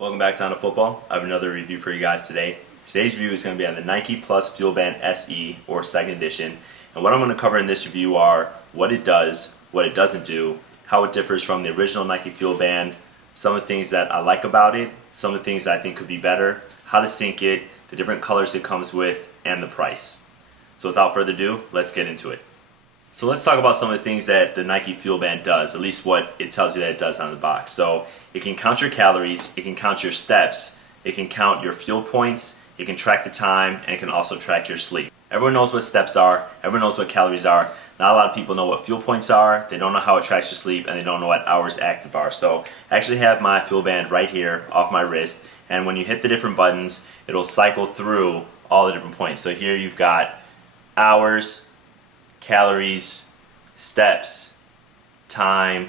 Welcome back to On to Football. I have another review for you guys today. Today's review is going to be on the Nike Plus Fuelband SE or second edition. And what I'm going to cover in this review are what it does, what it doesn't do, how it differs from the original Nike Fuelband, some of the things that I like about it, some of the things that I think could be better, how to sync it, the different colors it comes with, and the price. So without further ado, let's get into it. So let's talk about some of the things that the Nike Fuelband does, at least what it tells you that it does on the box. So it can count your calories, it can count your steps, it can count your fuel points, it can track the time, and it can also track your sleep. Everyone knows what steps are, everyone knows what calories are. Not a lot of people know what fuel points are, they don't know how it tracks your sleep, and they don't know what hours active are. So I actually have my Fuelband right here off my wrist, and when you hit the different buttons, it'll cycle through all the different points. So here you've got hours, calories, steps, time,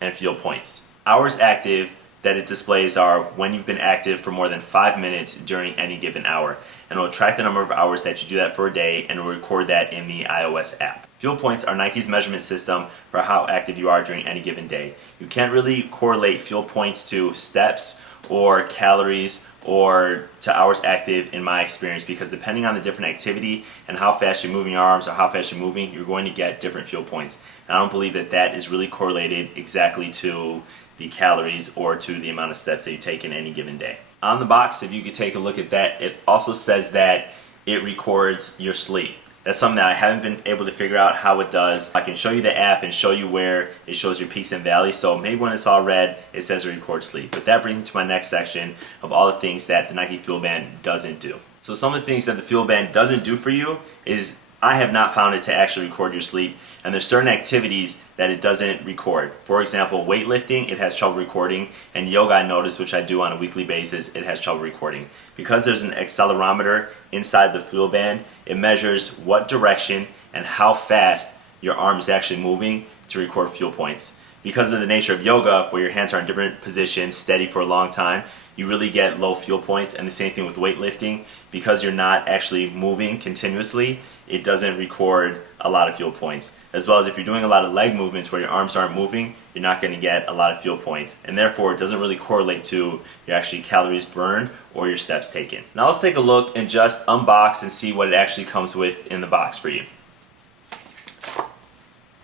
and fuel points. Hours active that it displays are when you've been active for more than 5 minutes during any given hour. And it will track the number of hours that you do that for a day, and it will record that in the iOS app. Fuel points are Nike's measurement system for how active you are during any given day. You can't really correlate fuel points to steps or calories or to hours active in my experience, because depending on the different activity and how fast you're moving your arms or how fast you're moving, you're going to get different fuel points. And I don't believe that that is really correlated exactly to the calories or to the amount of steps that you take in any given day. On the box, if you could take a look at that, it also says that it records your sleep. That's something that I haven't been able to figure out how it does. I can show you the app and show you where it shows your peaks and valleys, so maybe when it's all red, it says it records sleep. But that brings me to my next section of all the things that the Nike Fuelband doesn't do. So some of the things that the Fuelband doesn't do for you is I have not found it to actually record your sleep, and there's certain activities that it doesn't record. For example, weightlifting, it has trouble recording, and yoga, I notice, which I do on a weekly basis, it has trouble recording. Because there's an accelerometer inside the Fuelband, it measures what direction and how fast your arm is actually moving to record fuel points. Because of the nature of yoga, where your hands are in different positions, steady for a long time, you really get low fuel points. And the same thing with weightlifting. Because you're not actually moving continuously, it doesn't record a lot of fuel points. As well as if you're doing a lot of leg movements where your arms aren't moving, you're not going to get a lot of fuel points. And therefore, it doesn't really correlate to your actually calories burned or your steps taken. Now let's take a look and just unbox and see what it actually comes with in the box for you.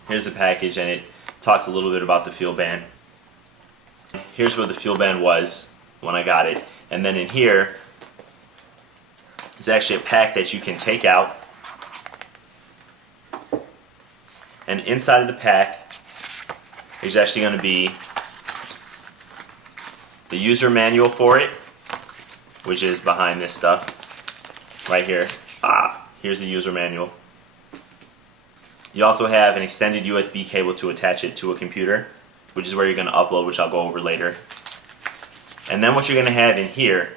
Here's the package, and it talks a little bit about the Fuelband. Here's where the Fuelband was when I got it, and then in here is actually a pack that you can take out, and inside of the pack is actually going to be the user manual for it, which is behind this stuff right here. Here's the user manual. You also have an extended USB cable to attach it to a computer, which is where you're going to upload, which I'll go over later. And then what you're going to have in here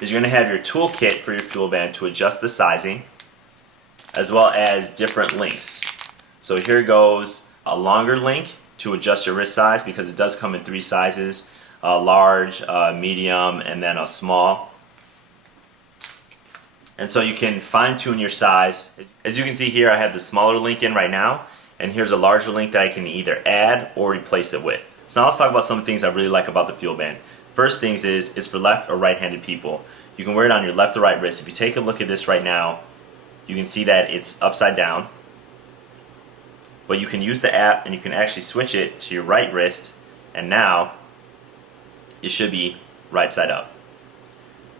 is you're going to have your toolkit for your Fuelband to adjust the sizing, as well as different links. So here goes a longer link to adjust your wrist size, because it does come in 3 sizes, a large, medium, and then a small. And so you can fine-tune your size. As you can see here, I have the smaller link in right now, and here's a larger link that I can either add or replace it with. So now let's talk about some of the things I really like about the Fuelband. First things is, it's for left or right-handed people. You can wear it on your left or right wrist. If you take a look at this right now, you can see that it's upside down. But you can use the app and you can actually switch it to your right wrist, and now it should be right side up.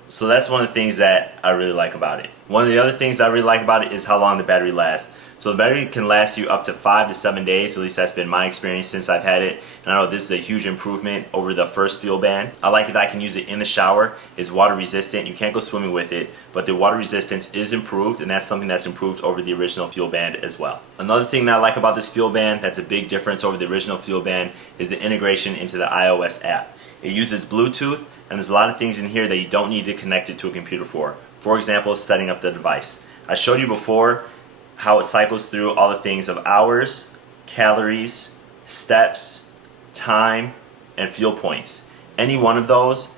So that's one of the things that I really like about it. One of the other things I really like about it is how long the battery lasts. So the battery can last you up to 5 to 7 days, at least that's been my experience since I've had it. And I know this is a huge improvement over the first Fuelband. I like it that I can use it in the shower. It's water resistant. You can't go swimming with it, but the water resistance is improved, and that's something that's improved over the original Fuelband as well. Another thing that I like about this Fuelband that's a big difference over the original Fuelband is the integration into the iOS app. It uses Bluetooth, and there's a lot of things in here that you don't need to connect it to a computer for. For example, setting up the device. I showed you before how it cycles through all the things of hours, calories, steps, time, and fuel points. Any one of those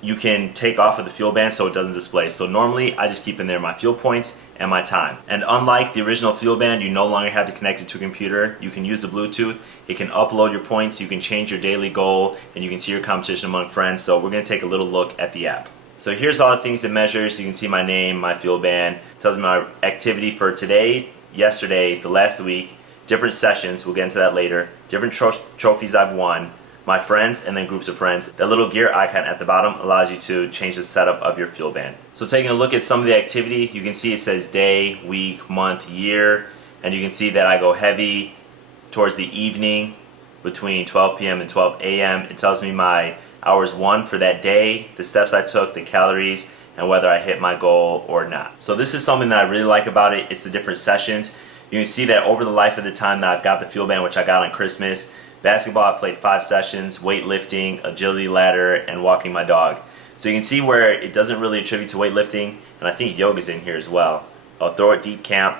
you can take off of the Fuelband so it doesn't display. So normally I just keep in there my fuel points and my time. And unlike the original Fuelband, you no longer have to connect it to a computer. You can use the Bluetooth. It can upload your points. You can change your daily goal, and you can see your competition among friends. So we're going to take a little look at the app. So here's all the things it measures. You can see my name, my Fuelband. It tells me my activity for today, yesterday, the last week, different sessions. We'll get into that later. Different trophies I've won, my friends, and then groups of friends. That little gear icon at the bottom allows you to change the setup of your Fuelband. So taking a look at some of the activity, you can see it says day, week, month, year, and you can see that I go heavy towards the evening between 12 p.m. and 12 a.m. It tells me my hours won for that day, the steps I took, the calories, and whether I hit my goal or not. So this is something that I really like about it. It's the different sessions. You can see that over the life of the time that I've got the Fuelband, which I got on Christmas, basketball I played 5 sessions, weightlifting, agility ladder, and walking my dog. So you can see where it doesn't really attribute to weightlifting, and I think yoga's in here as well. I'll throw it deep camp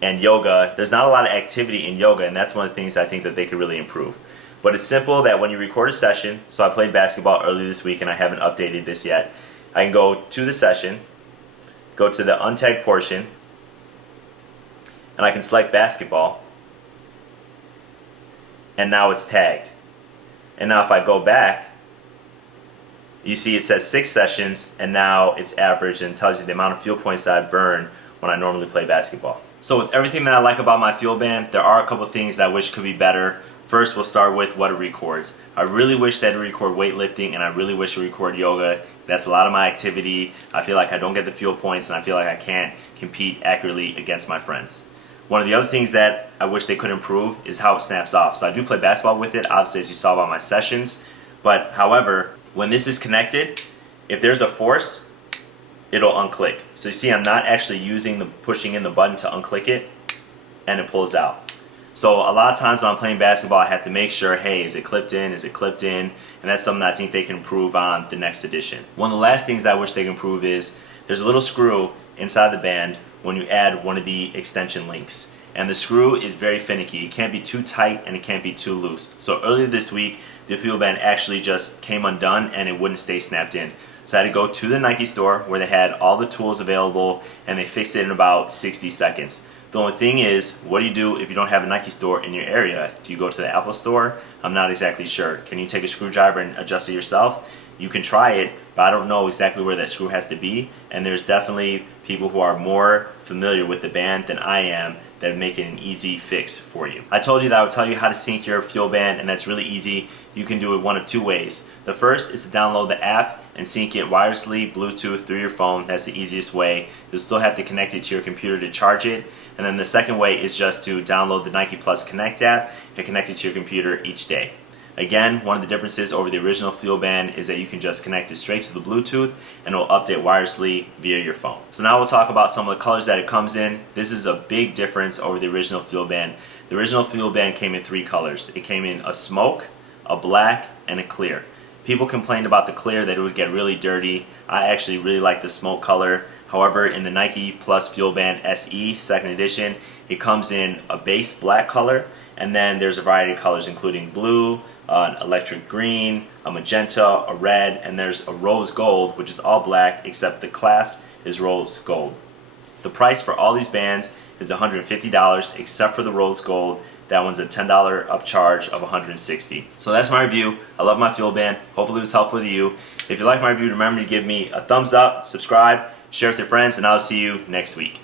and yoga. There's not a lot of activity in yoga, and that's one of the things I think that they could really improve. But it's simple that when you record a session, so I played basketball earlier this week and I haven't updated this yet, I can go to the session, go to the untagged portion, and I can select basketball, and now it's tagged. And now if I go back, you see it says 6 sessions, and now it's averaged and tells you the amount of fuel points that I burn when I normally play basketball. So with everything that I like about my Fuelband, there are a couple things that I wish could be better. First, we'll start with what it records. I really wish that it record weightlifting, and I really wish it record yoga. That's a lot of my activity. I feel like I don't get the fuel points, and I feel like I can't compete accurately against my friends. One of the other things that I wish they could improve is how it snaps off. So I do play basketball with it, obviously, as you saw by my sessions. But however, when this is connected, if there's a force, it'll unclick. So you see I'm not actually pushing in the button to unclick it, and it pulls out. So a lot of times when I'm playing basketball, I have to make sure, hey, is it clipped in? Is it clipped in? And that's something I think they can improve on the next edition. One of the last things I wish they can improve is there's a little screw inside the band when you add one of the extension links. And the screw is very finicky. It can't be too tight and it can't be too loose. So earlier this week, the Fuelband actually just came undone and it wouldn't stay snapped in. So I had to go to the Nike store where they had all the tools available and they fixed it in about 60 seconds. The only thing is, what do you do if you don't have a Nike store in your area? Do you go to the Apple store? I'm not exactly sure. Can you take a screwdriver and adjust it yourself? You can try it, but I don't know exactly where that screw has to be. And there's definitely people who are more familiar with the band than I am that make it an easy fix for you. I told you that I would tell you how to sync your Fuelband, and that's really easy. You can do it one of 2 ways. The first is to download the app and sync it wirelessly, Bluetooth, through your phone. That's the easiest way. You'll still have to connect it to your computer to charge it. And then the second way is just to download the Nike Plus Connect app and connect it to your computer each day. Again, one of the differences over the original Fuelband is that you can just connect it straight to the Bluetooth and it will update wirelessly via your phone. So now we'll talk about some of the colors that it comes in. This is a big difference over the original Fuelband. The original Fuelband came in 3 colors. It came in a smoke, a black, and a clear. People complained about the clear, that it would get really dirty. I actually really like the smoke color. However, in the Nike Plus Fuelband SE 2nd edition, it comes in a base black color, and then there's a variety of colors including blue, an electric green, a magenta, a red, and there's a rose gold, which is all black except the clasp is rose gold. The price for all these bands is $150 except for the rose gold. That one's a $10 upcharge of $160. So that's my review. I love my Fuelband. Hopefully it was helpful to you. If you like my review, remember to give me a thumbs up, subscribe, share with your friends, and I'll see you next week.